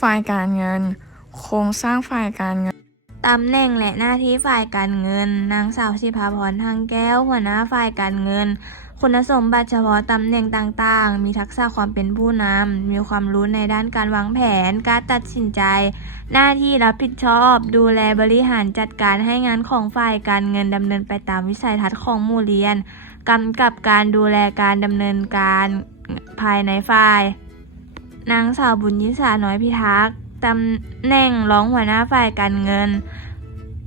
ฝ่ายการเงิน โครงสร้างฝ่ายการเงิน ตำแหน่งและหน้าที่ฝ่ายการเงิน นางสาวชิพาพรทางแก้ว หัวหน้าฝ่ายการเงิน คุณสมบัติเฉพาะตำแหน่งต่างๆ มีทักษะความเป็นผู้นำ มีความรู้ในด้านการวางแผน การตัดสินใจ หน้าที่รับผิดชอบ ดูแลบริหารจัดการให้งานของฝ่ายการเงินดำเนินไปตามวิสัยทัศน์ของหมู่เรียนกำกับการดูแลการดำเนินการภายในฝ่าย นางสาวบุญยิสาน้อยพิทักษ์ตำแหน่งรองหัวหน้าฝ่ายการเงิน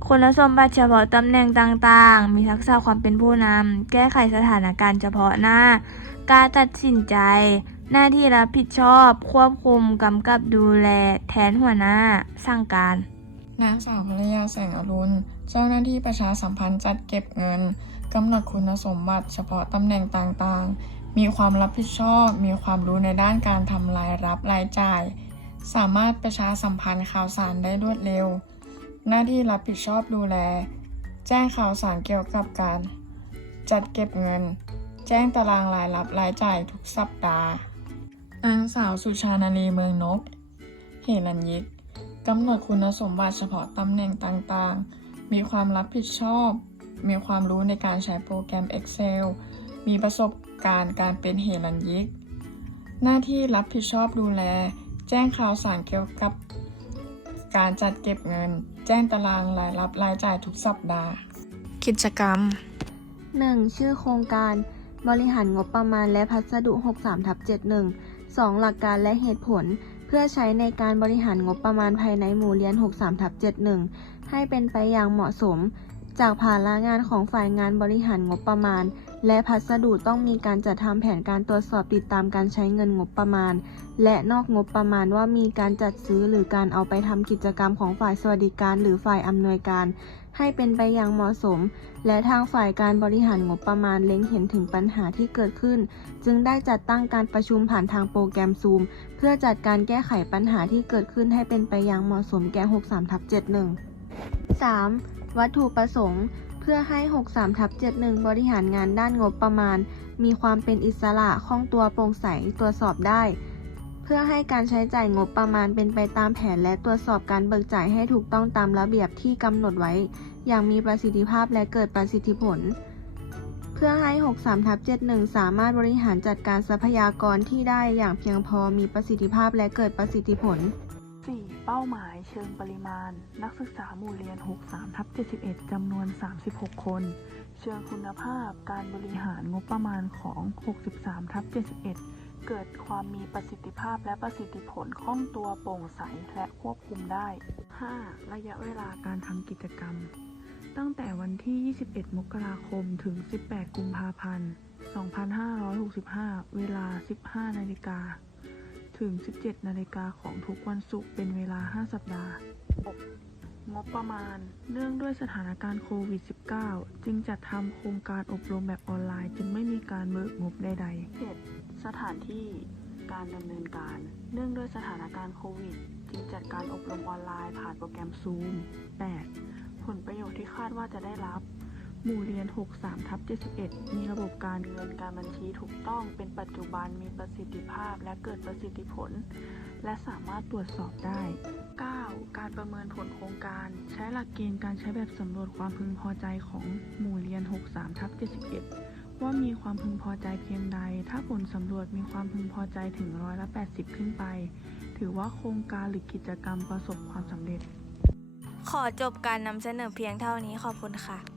คุณสมบัติเฉพาะตำแหน่งต่างๆ มีทักษะความเป็นผู้นำ แก้ไขสถานการณ์เฉพาะหน้า การตัดสินใจ หน้าที่รับผิดชอบ ควบคุมกำกับดูแล แทนหัวหน้า สั่งการ นางสาวภรรยาแสงอรุณ เจ้าหน้าที่ประชาสัมพันธ์จัดเก็บเงิน กำหนดคุณสมบัติเฉพาะตำแหน่งต่างๆ มีความรับผิดชอบ มีความรู้ในด้านการทำรายรับรายจ่าย สามารถประชาสัมพันธ์ข่าวสารได้รวดเร็ว หน้าที่รับผิดชอบดูแล แจ้งข่าวสารเกี่ยวกับการ จัดเก็บเงิน แจ้งตารางรายรับรายจ่ายทุกสัปดาห์ นางสาวสุชานาลีเมืองนก เหรัญยิก กำหนดคุณสมบัติเฉพาะตำแหน่งต่างๆ มีความรับผิดชอบ มีความรู้ในการใช้โปรแกรม Excel มีประสบการณ์การเป็นเหรัญยิก หน้าที่รับผิดชอบดูแล แจ้งข่าวสารเกี่ยวกับ การจัดเก็บเงิน แจ้งตารางรายรับรายจ่ายทุกสัปดาห์ กิจกรรม 1. ชื่อโครงการ บริหารงบประมาณและพัสดุ 63ทับ71 2. หลักการและเหตุผลเพื่อใช้ในการบริหารงบประมาณภายในหมู่เรียน 63ทับ71 ให้เป็นไปอย่างเหมาะสม จากภานระงานของฝ่ายงานบริหารงบประมาณ และพัสดุต้องมีการจัดทำแผนการตรวจสอบติดตามการใช้เงินงบประมาณ และนอกงบประมาณว่ามีการจัดซื้อหรือการเอาไปทำกิจกรรมของฝ่ายสวัสดิการ หรือฝ่ายอำนวยการ ให้เป็นไปอย่างเหมาะสม และทางฝ่ายการบริหารงบประมาณเล็งเห็นถึงปัญหาที่เกิดขึ้น จึงได้จัดตั้งการประชุมผ่านทางโปรแกรมซูมเพื่อจัดการแก้ไขปัญหาที่เกิดขึ้นให้เป็นไปอย่างเหมาะสมแก่ 63ทับ71 3. วัตถุประสงค์ เพื่อให้ 63ทับ71 บริหารงานด้านงบประมาณ มีความเป็นอิสระคล่องตัวโปร่งใสตรวจสอบได้ เพื่อให้การใช้จ่ายงบประมาณเป็นไปตามแผนและตรวจสอบการเบิกจ่ายให้ถูกต้องตามระเบียบที่กำหนดไว้ อย่างมีประสิทธิภาพและเกิดประสิทธิผล เพื่อให้ 63ทับ71 สามารถบริหารจัดการทรัพยากรที่ได้อย่างเพียงพอมีประสิทธิภาพและเกิดประสิทธิผล 4. เป้าหมายเชิงปริมาณ นักศึกษาหมู่เรียน 63ทับ71 จำนวน 36 คน เชิงคุณภาพการบริหารงบประมาณของ 63ทับ71 เกิดความมีประสิทธิภาพและประสิทธิผลคล่องตัวโปร่งใสและควบคุมได้ 5. ระยะเวลาการทำกิจกรรม ตั้งแต่วันที่ 21 มกราคมถึง 18 กุมภาพันธ์ 2565 เวลา 15นาฬิกา ถึง 17 นาฬิกาของทุกวันศุกร์เป็นเวลา 5 สัปดาห์ 6. งบประมาณ เนื่องด้วยสถานการณ์โควิด -19 จึงจัดทำโครงการอบรมแบบออนไลน์ จึงไม่มีการเบิกงบใดๆ 7. สถานที่การดำเนินการ เนื่องด้วยสถานการณ์โควิด จึงจัดการอบรมออนไลน์ผ่านโปรแกรม Zoom 8. ผลประโยชน์ที่คาดว่าจะได้รับ หมู่เรียน 63ทับ71 มีระบบการเงินการบัญชีถูกต้องเป็นปัจจุบันมีประสิทธิภาพและเกิดประสิทธิผล และสามารถตรวจสอบได้ 9. การประเมินผลโครงการ ใช้หลักเกณฑ์การใช้แบบสำรวจความพึงพอใจของหมู่เรียน 63ทับ71 ว่ามีความพึงพอใจเพียงใด ถ้าผลสำรวจมีความพึงพอใจถึงร้อยละ80 ขึ้นไป ถือว่าโครงการหรือกิจกรรมประสบความสำเร็จ ขอจบการนำเสนอเพียงเท่านี้ขอบคุณค่ะ